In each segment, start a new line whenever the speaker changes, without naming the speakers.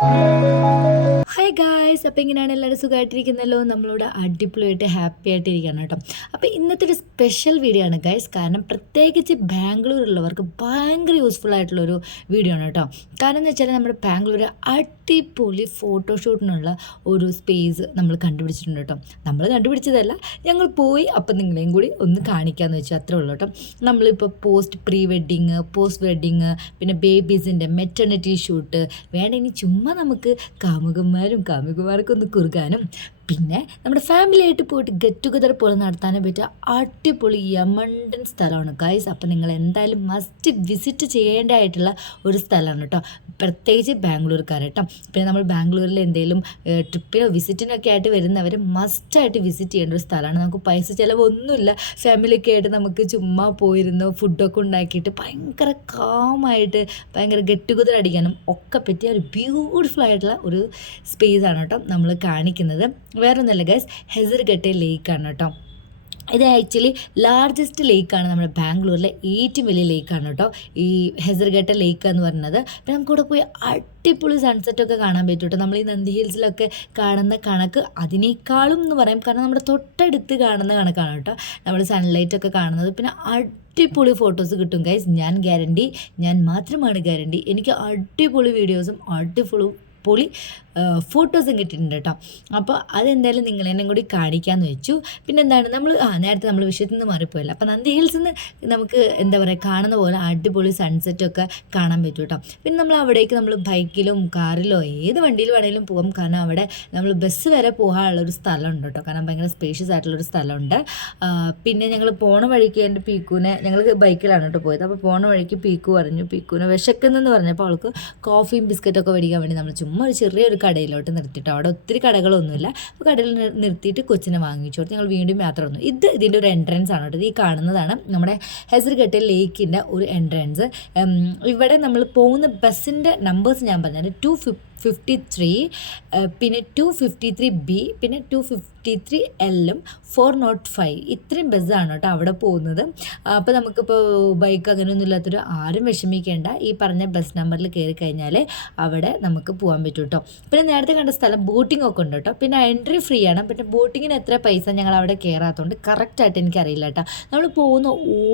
うん。ഹായ് guys അപ്പോൾ ഇങ്ങനെയാണ് എല്ലാവരും സുഖമായിട്ടിരിക്കുന്നല്ലോ നമ്മളോട് അടിപൊളിയായിട്ട് ഹാപ്പി ആയിട്ടിരിക്കുകയാണ് കേട്ടോ. അപ്പോൾ ഇന്നത്തെ ഒരു സ്പെഷ്യൽ വീഡിയോ ആണ് ഗൈസ് കാരണം പ്രത്യേകിച്ച് ബാംഗ്ലൂരുള്ളവർക്ക് ഭയങ്കര യൂസ്ഫുൾ ആയിട്ടുള്ളൊരു വീഡിയോ ആണ് കേട്ടോ. കാരണം എന്ന് വെച്ചാൽ നമ്മുടെ ബാംഗ്ലൂർ അടിപൊളി ഫോട്ടോഷൂട്ടിനുള്ള ഒരു സ്പേസ് നമ്മൾ കണ്ടുപിടിച്ചിട്ടുണ്ട് കേട്ടോ. നമ്മൾ കണ്ടുപിടിച്ചതല്ല ഞങ്ങൾ പോയി അപ്പം നിങ്ങളെയും കൂടി ഒന്ന് കാണിക്കാമെന്ന് വെച്ചാൽ അത്രേ ഉള്ളൂ കേട്ടോ. നമ്മളിപ്പോൾ post pre wedding post wedding പിന്നെ ബേബീസിന്റെ മെറ്റേണിറ്റി ഷൂട്ട് വേണ്ട ഇനി ചുമ്മാ നമുക്ക് കാമുകന്മാരും കാമുകന്മാർക്കും ഒന്ന് കുറുകാനും പിന്നെ നമ്മുടെ ഫാമിലി ആയിട്ട് പോയിട്ട് ഗെറ്റ് ടുഗദർ പോലെ നടത്താനും പറ്റിയ അടിപൊളി യമണ്ടൻ സ്ഥലമാണ്. ഗൈസ് അപ്പോൾ നിങ്ങൾ എന്തായാലും മസ്റ്റ് വിസിറ്റ് ചെയ്യേണ്ടതായിട്ടുള്ള ഒരു സ്ഥലമാണ് കേട്ടോ പ്രത്യേകിച്ച് ബാംഗ്ലൂർക്കാർ കേട്ടോ പിന്നെ നമ്മൾ ബാംഗ്ലൂരിൽ എന്തെങ്കിലും ട്രിപ്പിനോ വിസിറ്റിനൊക്കെ ആയിട്ട് വരുന്നവർ മസ്റ്റായിട്ട് വിസിറ്റ് ചെയ്യേണ്ട ഒരു സ്ഥലമാണ്. നമുക്ക് പൈസ ചിലവൊന്നുമില്ല. ഫാമിലിയൊക്കെ ആയിട്ട് നമുക്ക് ചുമ്മാ പോയിരുന്നു ഫുഡൊക്കെ ഉണ്ടാക്കിയിട്ട് ഭയങ്കര കാമായിട്ട് ഭയങ്കര ഗെറ്റ് ടുഗദർ അടിക്കാനും ഒക്കെ പറ്റിയ ഒരു ബ്യൂട്ടിഫുൾ ആയിട്ടുള്ള ഒരു സ്പേസ് ആണ് കേട്ടോ നമ്മൾ കാണിക്കുന്നത്. വേറെ ഒന്നുമല്ല ഗൈസ് ഹെസർഗട്ടെ ലേക്കാണ് കേട്ടോ. ഇത് ആക്ച്വലി ലാർജസ്റ്റ് ലേക്കാണ് നമ്മുടെ ബാംഗ്ലൂരിലെ ഏറ്റവും വലിയ ലേക്കാണ് കേട്ടോ. ഈ ഹെസർഗട്ട ലേക്ക് എന്ന് പറയുന്നത്. അപ്പം നമുക്ക് ഇവിടെ പോയി അടിപൊളി സൺസെറ്റൊക്കെ കാണാൻ പറ്റും കേട്ടോ. നമ്മൾ ഈ നന്ദി ഹിൽസിലൊക്കെ കാണുന്ന കണക്ക് അതിനേക്കാളും എന്ന് പറയും. കാരണം നമ്മുടെ തൊട്ടടുത്ത് കാണുന്ന കണക്കാണ് കേട്ടോ. നമ്മൾ സൺലൈറ്റൊക്കെ കാണുന്നത്. പിന്നെ അടിപൊളി ഫോട്ടോസ് കിട്ടും ഗൈസ് ഞാൻ ഗ്യാരണ്ടി ഞാൻ മാത്രമാണ് ഗ്യാരണ്ടി എനിക്ക് അടിപൊളി വീഡിയോസും അടിപൊളി പൊളി ഫോട്ടോസും കിട്ടിയിട്ടുണ്ട് കേട്ടോ. അപ്പോൾ അതെന്തായാലും നിങ്ങൾ എന്നെ കൂടി കാണിക്കാമെന്ന് വെച്ചു. പിന്നെ എന്താണ് നമ്മൾ ആ നേരത്തെ നമ്മൾ വിഷയത്തിൽ നിന്ന് മാറിപ്പോയല്ലോ. അപ്പോൾ നന്ദി ഹിൽസിൽ നിന്ന് നമുക്ക് എന്താ പറയുക കാണുന്ന പോലെ അടിപൊളി സൺസെറ്റൊക്കെ കാണാൻ പറ്റും കേട്ടോ. പിന്നെ നമ്മൾ അവിടേക്ക് നമ്മൾ ബൈക്കിലും കാറിലോ ഏത് വണ്ടിയിൽ വേണമെങ്കിലും പോകാം കാരണം അവിടെ നമ്മൾ ബസ് വരെ പോകാനുള്ള ഒരു സ്ഥലമുണ്ട് കേട്ടോ. കാരണം ഭയങ്കര സ്പേഷ്യസ് ആയിട്ടുള്ളൊരു സ്ഥലമുണ്ട്. പിന്നെ ഞങ്ങൾ പോണ വഴിക്ക് എന്റെ പീക്കുവിനെ ഞങ്ങൾ ബൈക്കിലാണ് കേട്ടോ പോയത്. അപ്പോൾ പോണ വഴിക്ക് പീക്കു പറഞ്ഞു. പീക്കുവിനെ വിശക്കുന്നെന്ന് പറഞ്ഞപ്പോൾ അവൾക്ക് കോഫിയും ബിസ്ക്കറ്റൊക്കെ മേടിക്കാൻ വേണ്ടി നമ്മൾ ചുമ്മാ ഒരു ചെറിയൊരു കടയിലോട്ട് നിർത്തിയിട്ട് അവിടെ ഒത്തിരി കടകളൊന്നുമില്ല. അപ്പോൾ കടയിൽ നിർത്തിയിട്ട് കൊച്ചിനെ വാങ്ങിച്ചു കൊടുത്ത്. ഞങ്ങൾ വീണ്ടും യാത്ര വന്നു. ഇത് ഇതിന്റെ ഒരു എൻട്രൻസ് ആണ് കേട്ടോ. ഈ കാണുന്നതാണ് നമ്മുടെ ഹെസർഘട്ടിൽ ലേക്കിന്റെ ഒരു എൻട്രൻസ് ഇവിടെ നമ്മൾ പോകുന്ന ബസ്സിന്റെ നമ്പേഴ്സ് ഞാൻ പറഞ്ഞത് ടു ഫിഫ് ഫിഫ്റ്റി ത്രീ പിന്നെ ടു ഫിഫ്റ്റി ത്രീ ബി പിന്നെ ടു ഫിഫ്റ്റി ത്രീ എല്ലും ഫോർ നോട്ട് ഫൈവ് ഇത്രയും ബസ്സാണ് കേട്ടോ അവിടെ പോകുന്നത്. അപ്പോൾ നമുക്കിപ്പോൾ ബൈക്ക് അങ്ങനെയൊന്നും ഇല്ലാത്തൊരു ആരും വിഷമിക്കേണ്ട. ഈ പറഞ്ഞ ബസ് നമ്പറിൽ കയറി കഴിഞ്ഞാൽ അവിടെ നമുക്ക് പോകാൻ പറ്റും കേട്ടോ പിന്നെ നേരത്തെ കണ്ട സ്ഥലം ബോട്ടിംഗ് ഒക്കെ ഉണ്ട് കേട്ടോ പിന്നെ എൻട്രി ഫ്രീ ആണ്. പിന്നെ ബോട്ടിങ്ങിന് എത്ര പൈസ ഞങ്ങൾ അവിടെ കയറാത്തതുകൊണ്ട് കറക്റ്റായിട്ട് എനിക്കറിയില്ല കേട്ടോ നമ്മൾ പോകുന്ന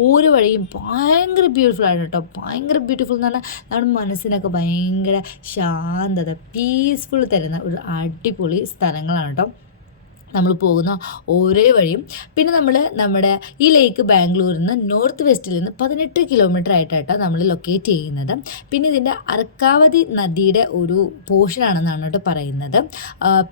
ഓരോ വഴിയും ഭയങ്കര ബ്യൂട്ടിഫുൾ ആണ് കേട്ടോ ഭയങ്കര ബ്യൂട്ടിഫുൾ എന്ന് പറഞ്ഞാൽ നമ്മുടെ മനസ്സിനൊക്കെ ഭയങ്കര ശാന്തത പീസ്ഫുൾ തരുന്ന ഒരു അടിപൊളി സ്ഥലങ്ങളാണ് കേട്ടോ. നമ്മൾ പോകുന്ന ഓരോ വഴിയും. പിന്നെ നമ്മൾ നമ്മുടെ ഈ ലേക്ക് ബാംഗ്ലൂരിൽ നിന്ന് നോർത്ത് വെസ്റ്റിൽ നിന്ന് പതിനെട്ട് കിലോമീറ്റർ ആയിട്ടാണ് നമ്മൾ ലൊക്കേറ്റ് ചെയ്യുന്നത്. പിന്നെ ഇതിന്റെ അർക്കാവതി നദിയുടെ ഒരു പോർഷനാണെന്നാണ് കേട്ടോ പറയുന്നത്.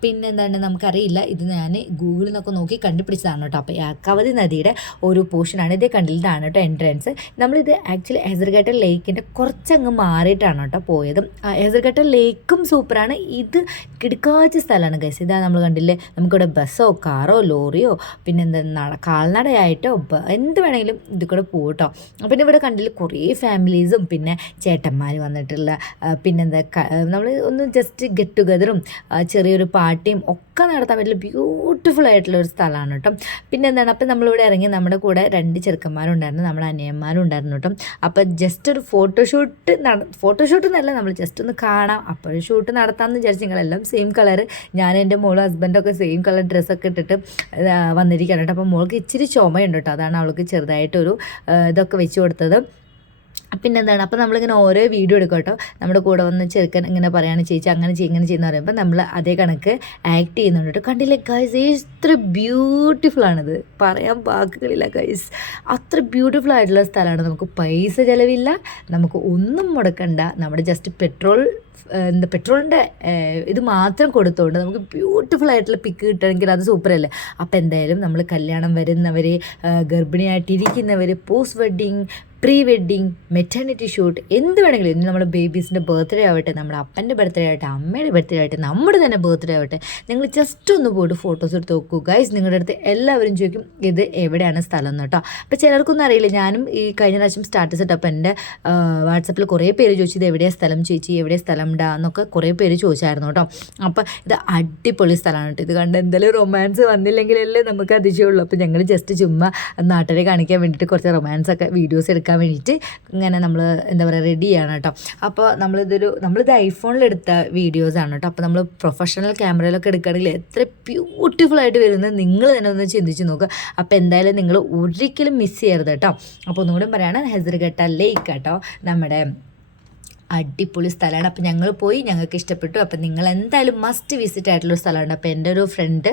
പിന്നെ എന്താണ് നമുക്കറിയില്ല. ഇത് ഞാൻ ഗൂഗിളിൽ നിന്നൊക്കെ നോക്കി കണ്ടുപിടിച്ചതാണ് കേട്ടോ. അപ്പോൾ ഈ അർക്കാവതി നദിയുടെ ഒരു പോർഷനാണ് ഇതേ കണ്ടിട്ടാണ് കേട്ടോ എൻട്രൻസ് നമ്മളിത് ആക്ച്വലി ഹെസർഗട്ട ലേക്കിന്റെ കുറച്ചങ്ങ് മാറിയിട്ടാണ് കേട്ടോ പോയത്. ആ, ഹെസർഗട്ട ലേക്കും സൂപ്പറാണ് ഇത് കിടക്കാച്ച സ്ഥലമാണ് ഗസ് ഇതാ നമ്മൾ കണ്ടില്ലേ? നമുക്കിവിടെ ബസ്സോ കാറോ ലോറിയോ പിന്നെ എന്താ നട കാൽനടയായിട്ടോ എന്ത് വേണമെങ്കിലും ഇത് കൂടെ പോകും കേട്ടോ പിന്നെ ഇവിടെ കണ്ടില്ല കുറേ ഫാമിലീസും പിന്നെ ചേട്ടന്മാർ വന്നിട്ടുള്ള പിന്നെന്താ നമ്മൾ ഒന്ന് ജസ്റ്റ് ഗെറ്റ് ടുഗദറും ചെറിയൊരു പാർട്ടിയും ഒക്കെ നടത്താൻ പറ്റില്ല. ബ്യൂട്ടിഫുൾ ആയിട്ടുള്ള ഒരു സ്ഥലമാണ് കേട്ടോ പിന്നെ എന്താണ് അപ്പം നമ്മളിവിടെ ഇറങ്ങി നമ്മുടെ കൂടെ രണ്ട് ചെറുക്കന്മാരുണ്ടായിരുന്നു നമ്മുടെ അനിയന്മാരും ഉണ്ടായിരുന്നു കേട്ടോ അപ്പം ജസ്റ്റ് ഒരു ഫോട്ടോഷൂട്ട് നട ഫോട്ടോഷൂട്ട് എന്നല്ല നമ്മൾ ജസ്റ്റ് ഒന്ന് കാണാം. അപ്പോഴും ഷൂട്ട് നടത്താമെന്ന് വിചാരിച്ചു നിങ്ങളെല്ലാം സെയിം കളർ ഞാൻ എന്റെ മോളും ഹസ്ബൻഡൊക്കെ സെയിം കളർ ഡ്രസ്സൊക്കെ ഇട്ടിട്ട് വന്നിരിക്കുകയാണ് കേട്ടോ. അപ്പോൾ മോൾക്ക് ഇച്ചിരി ചുമയുണ്ട് കേട്ടോ. അതാണ് അവൾക്ക് ചെറുതായിട്ടൊരു ഇതൊക്കെ വെച്ച് കൊടുത്തത്. പിന്നെന്താണ്? അപ്പോൾ നമ്മളിങ്ങനെ ഓരോ വീഡിയോ എടുക്കും കേട്ടോ. നമ്മുടെ കൂടെ വന്ന് ചെറുക്കൻ ഇങ്ങനെ പറയാണ് ചേച്ചി അങ്ങനെ ചെയ്യും ഇങ്ങനെ ചെയ്യുന്ന പറയുമ്പോൾ നമ്മൾ അതേ കണക്ക് ആക്ട് ചെയ്യുന്നുണ്ട് കേട്ടോ. കണ്ടില്ലേ ഗൈസ് എത്ര ബ്യൂട്ടിഫുൾ ആണിത്. പറയാൻ വാക്കുകളില്ല ഗൈസ് അത്ര ബ്യൂട്ടിഫുൾ ആയിട്ടുള്ള സ്ഥലമാണ്. നമുക്ക് പൈസ ചിലവില്ല. നമുക്ക് ഒന്നും മുടക്കണ്ട. നമ്മുടെ ജസ്റ്റ് പെട്രോൾ എന്താ പെട്രോളിന്റെ ഇത് മാത്രം കൊടുത്തുകൊണ്ട് നമുക്ക് ബ്യൂട്ടിഫുൾ ആയിട്ടുള്ള പിക്ക് കിട്ടണമെങ്കിൽ അത് സൂപ്പറല്ലേ അപ്പോൾ എന്തായാലും നമ്മൾ കല്യാണം വരുന്നവർ ഗർഭിണിയായിട്ടിരിക്കുന്നവർ post wedding pre wedding maternity shoot എന്ത് വേണമെങ്കിലും ഇന്ന് നമ്മുടെ ബേബീസിന്റെ ബർത്ത്ഡേ ആവട്ടെ നമ്മുടെ അപ്പന്റെ ബർത്ത്ഡേ ആവട്ടെ അമ്മയുടെ ബർത്ത്ഡേ ആവട്ടെ നമ്മുടെ തന്നെ ബർത്ത്ഡേ ആവട്ടെ നിങ്ങൾ ജസ്റ്റ് ഒന്ന് പോയിട്ട് ഫോട്ടോസ് എടുത്ത് നോക്കൂ. ഗൈസ് നിങ്ങളുടെ അടുത്ത് എല്ലാവരും ചോദിക്കും ഇത് എവിടെയാണ് സ്ഥലം എന്ന് കേട്ടോ. അപ്പോൾ ചിലർക്കൊന്നും അറിയില്ല ഞാനും ഈ കഴിഞ്ഞ പ്രാവശ്യം സ്റ്റാറ്റസ് ഇട്ടപ്പോൾ എന്റെ വാട്സപ്പിൽ കുറേ പേര് ചോദിച്ചു ഇത് എവിടെയാണ് സ്ഥലം ചേച്ചി എവിടെയാണ് സ്ഥലം ഡാ എന്നൊക്കെ കുറേ പേര് ചോദിച്ചായിരുന്നു കേട്ടോ. അപ്പോൾ ഇത് അടിപൊളി സ്ഥലമാണ് കേട്ടോ. ഇത് കണ്ട് എന്തായാലും റൊമാൻസ് വന്നില്ലെങ്കിലല്ലേ നമുക്ക് അതിശയമുള്ളൂ അപ്പോൾ ഞങ്ങൾ ജസ്റ്റ് ചുമ്മാ നാട്ടിലെ കാണിക്കാൻ വേണ്ടിയിട്ട് കുറച്ച് റൊമാൻസ് ഒക്കെ വീഡിയോസ് എടുക്കാൻ വേണ്ടിയിട്ട് ഇങ്ങനെ നമ്മൾ എന്താ പറയുക റെഡി ചെയ്യണം കേട്ടോ. അപ്പോൾ നമ്മളിതൊരു നമ്മളിത് ഐഫോണിലെടുത്ത ആണ് കേട്ടോ. അപ്പോൾ നമ്മൾ പ്രൊഫഷണൽ ക്യാമറയിലൊക്കെ എടുക്കുകയാണെങ്കിൽ എത്ര ബ്യൂട്ടിഫുൾ ആയിട്ട് വരുന്നത് നിങ്ങൾ തന്നെ ഒന്ന് ചിന്തിച്ച് നോക്കുക അപ്പോൾ എന്തായാലും നിങ്ങൾ ഒരിക്കലും മിസ് ചെയ്യരുത് കേട്ടോ. അപ്പോൾ ഒന്നുകൂടി പറയാണ് ഹെസർഗട്ട ലേക്ക് കേട്ടോ. നമ്മുടെ അടിപൊളി സ്ഥലമാണ്. അപ്പോൾ ഞങ്ങൾ പോയി ഞങ്ങൾക്ക് ഇഷ്ടപ്പെട്ടു. അപ്പോൾ നിങ്ങൾ എന്തായാലും മസ്റ്റ് വിസിറ്റ് ആയിട്ടുള്ള സ്ഥലമാണ്. അപ്പോൾ എന്റെ ഒരു ഫ്രണ്ട്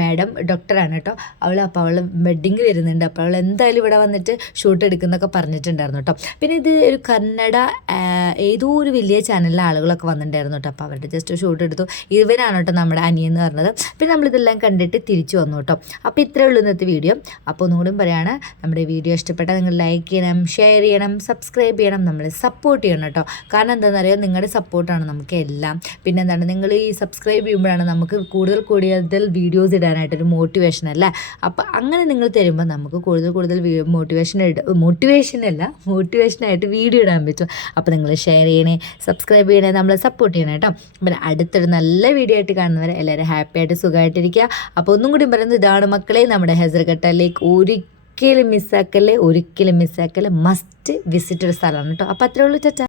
മാഡം ഡോക്ടറാണ് കേട്ടോ. അവൾ അപ്പോൾ അവൾ വെഡ്ഡിങ്ങിൽ വരുന്നുണ്ട്. അപ്പോൾ അവൾ എന്തായാലും ഇവിടെ വന്നിട്ട് ഷൂട്ട് എടുക്കുന്നൊക്കെ പറഞ്ഞിട്ടുണ്ടായിരുന്നു കേട്ടോ. പിന്നെ ഇത് ഒരു കന്നഡ ഏതോ ഒരു വലിയ ചാനലിലെ ആളുകളൊക്കെ വന്നിട്ടുണ്ടായിരുന്നു കേട്ടോ. അപ്പോൾ അവരുടെ ജസ്റ്റ് ഷൂട്ട് എടുത്തു. ഇവരാണ് കേട്ടോ നമ്മുടെ അനിയെന്ന് പറഞ്ഞത്. പിന്നെ നമ്മളിതെല്ലാം കണ്ടിട്ട് തിരിച്ചു വന്നു കേട്ടോ. അപ്പോൾ ഇത്രയേ ഉള്ളൂ ഇന്നത്തെ വീഡിയോ അപ്പോൾ ഒന്നുകൂടി പറയാണ് നമ്മുടെ വീഡിയോ ഇഷ്ടപ്പെട്ടാൽ നിങ്ങൾ ലൈക്ക് ചെയ്യണം ഷെയർ ചെയ്യണം സബ്സ്ക്രൈബ് ചെയ്യണം. നമ്മളെ സപ്പോർട്ട് ചെയ്യണം കേട്ടോ. കാരണം എന്താണെന്ന് അറിയാം നിങ്ങളുടെ സപ്പോർട്ടാണ് നമുക്ക് എല്ലാം പിന്നെ എന്താണ് നിങ്ങൾ ഈ സബ്സ്ക്രൈബ് ചെയ്യുമ്പോഴാണ് നമുക്ക് കൂടുതൽ കൂടുതൽ വീഡിയോസ് ഇടാനായിട്ടൊരു മോട്ടിവേഷൻ അല്ലേ? അപ്പോൾ അങ്ങനെ നിങ്ങൾ തരുമ്പോൾ നമുക്ക് കൂടുതൽ കൂടുതൽ മോട്ടിവേഷൻ മോട്ടിവേഷൻ അല്ല മോട്ടിവേഷനായിട്ട് വീഡിയോ ഇടാൻ പറ്റും. അപ്പോൾ നിങ്ങൾ ഷെയർ ചെയ്യണേ സബ്സ്ക്രൈബ് ചെയ്യണേ നമ്മളെ സപ്പോർട്ട് ചെയ്യണേ കേട്ടോ. പിന്നെ അടുത്തൊരു നല്ല വീഡിയോ ആയിട്ട് കാണുന്നവരെ എല്ലാവരും ഹാപ്പി ആയിട്ട് സുഖമായിട്ടിരിക്കുക. അപ്പോൾ ഒന്നും കൂടി പറയുന്നത് ഇതാണ് മക്കളെ നമ്മുടെ ഹെസർഘട്ടയിലേക്ക് ഒരിക്കലും മിസ്സാക്കല്ലേ ഒരിക്കലും മിസ്സാക്കല്ലേ മസ്റ്റ് വിസിറ്റ് ഒരു സ്ഥലമാണ് കേട്ടോ. അപ്പോൾ അത്രേ ഉള്ളൂ. ചച്ച